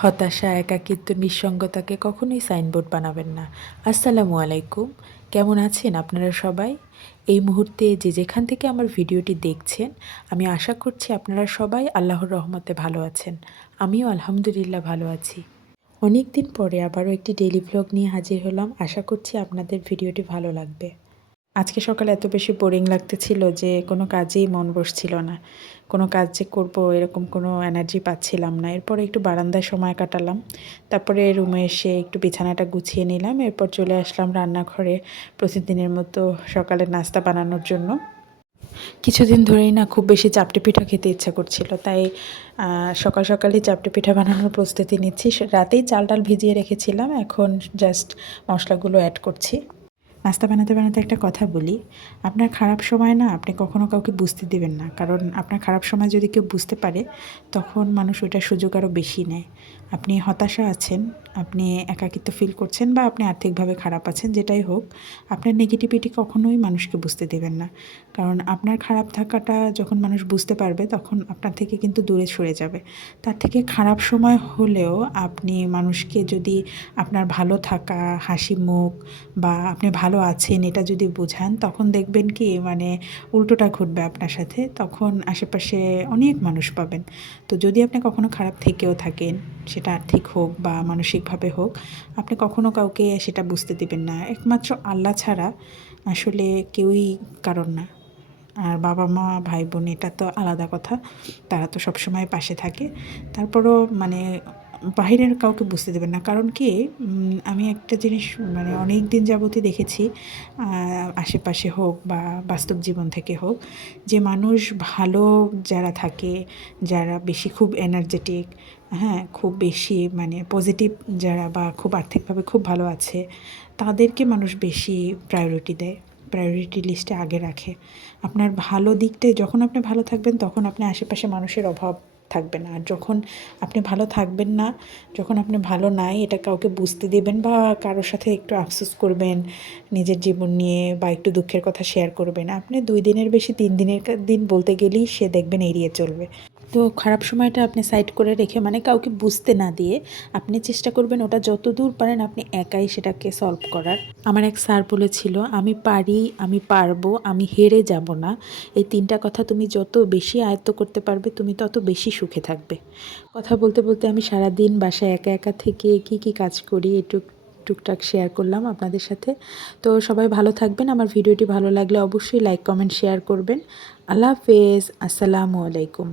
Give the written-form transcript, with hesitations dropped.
হতাশা, একাকিত্ব, নিঃসঙ্গতাকে কখনোই সাইনবোর্ড বানাবেন না। আসসালামু আলাইকুম। কেমন আছেন আপনারা সবাই? এই মুহূর্তে যে যেখান থেকে আমার ভিডিওটি দেখছেন, আমি আশা করছি আপনারা সবাই আল্লাহর রহমতে ভালো আছেন। আমিও আলহামদুলিল্লাহ ভালো আছি। অনেক দিন পরে আবারও একটি ডেইলি ভ্লগ নিয়ে হাজির হলাম। আশা করছি আপনাদের ভিডিওটি ভালো লাগবে। আজকে সকালে এত বেশি বোরিং লাগতেছিল যে কোনো কাজেই মন বসছিল না। কোনো কাজ যে করবো এরকম কোনো এনার্জি পাচ্ছিলাম না। এরপরে একটু বারান্দায় সময় কাটালাম। তারপরে রুমে এসে একটু বিছানাটা গুছিয়ে নিলাম। এরপর চলে আসলাম রান্নাঘরে প্রতিদিনের মতো সকালের নাস্তা বানানোর জন্য। কিছুদিন ধরেই না খুব বেশি চাপটি পিঠা খেতে ইচ্ছা করছিল, তাই সকাল সকালই চাপটি পিঠা বানানোর প্রস্তুতি নিচ্ছি। রাতেই চাল ডাল ভিজিয়ে রেখেছিলাম, এখন জাস্ট মশলাগুলো অ্যাড করছি। নাস্তা বানাতে বানাতে একটা কথা বলি, আপনার খারাপ সময় না আপনি কখনো কাউকে বুঝতে দিবেন না, কারণ আপনার খারাপ সময় যদি কেউ বুঝতে পারে তখন মানুষ ওইটার সুযোগ আরও বেশি নেয়। আপনি হতাশা আছেন, আপনি একাকিত্ব ফিল করছেন, বা আপনি আর্থিকভাবে খারাপ আছেন, যেটাই হোক, আপনার নেগেটিভিটি কখনোই মানুষকে বুঝতে দেবেন না। কারণ আপনার খারাপ থাকাটা যখন মানুষ বুঝতে পারবে তখন আপনার থেকে কিন্তু দূরে সরে যাবে। তার থেকে খারাপ সময় হলেও আপনি মানুষকে যদি আপনার ভালো থাকা, হাসি মুখ, বা আপনি ভালো আছেন এটা যদি বোঝান, তখন দেখবেন কি মানে উল্টোটা ঘটবে আপনার সাথে। তখন আশেপাশে অনেক মানুষ পাবেন। তো যদি আপনি কখনো খারাপ থেকেও থাকেন, সেটা আর্থিক হোক বা মানসিকভাবে হোক, আপনি কখনো কাউকে সেটা বুঝতে দিবেন না। একমাত্র আল্লাহ ছাড়া আসলে কেউই কারণ না। আর বাবা মা ভাই বোন এটা তো আলাদা কথা, তারা তো সবসময় পাশে থাকে। তারপরও মানে বাহিরের কাউকে বুঝতে দেবেন না, কারণ কি আমি একটা জিনিস মানে অনেক দিন যাবতই দেখেছি, আশেপাশে হোক বা বাস্তব জীবন থেকে হোক, যে মানুষ ভালো যারা থাকে, যারা বেশি খুব এনার্জেটিক, হ্যাঁ খুব বেশি মানে পজিটিভ যারা, বা খুব আর্থিকভাবে খুব ভালো আছে, তাদেরকে মানুষ বেশি প্রায়োরিটি দেয়, প্রায়োরিটি লিস্টে আগে রাখে। আপনার ভালো দিকটাই যখন আপনি ভালো থাকবেন তখন আপনার আশেপাশে মানুষের অভাব থাকবে না। আর যখন আপনি ভালো থাকবেন না, যখন আপনি ভালো নাই এটা কাউকে বুঝতে দেবেন, বা কারোর সাথে একটু আফসোস করবেন নিজের জীবন নিয়ে, বা একটু দুঃখের কথা শেয়ার করবেন, আপনি 2 দিনের বেশি 3 দিনের দিন বলতে গেলেই সে দেখবেন এড়িয়ে চলবে। তো খারাপ সময়টা আপনি সাইড করে রেখে মানে কাউকে বুঝতে না দিয়ে আপনি চেষ্টা করবেন ওটা যত দূর পারেন আপনি একাই সেটাকে সলভ করার। আমার এক স্যার বলেছিল, আমি পারি, আমি পারবো, আমি হেরে যাব না। এই 3টা কথা তুমি যত বেশি আয়ত্ত করতে পারবে তুমি তত বেশি সুখে থাকবে। কথা বলতে বলতে আমি সারাদিন বাসায় একা একা থেকে কি কি কাজ করি একটু টুকটাক শেয়ার করলাম আপনাদের সাথে। তো সবাই ভালো থাকবেন। আমার ভিডিওটি ভালো লাগলে অবশ্যই লাইক কমেন্ট শেয়ার করবেন। আল্লাহ হাফেজ। আসসালামু আলাইকুম।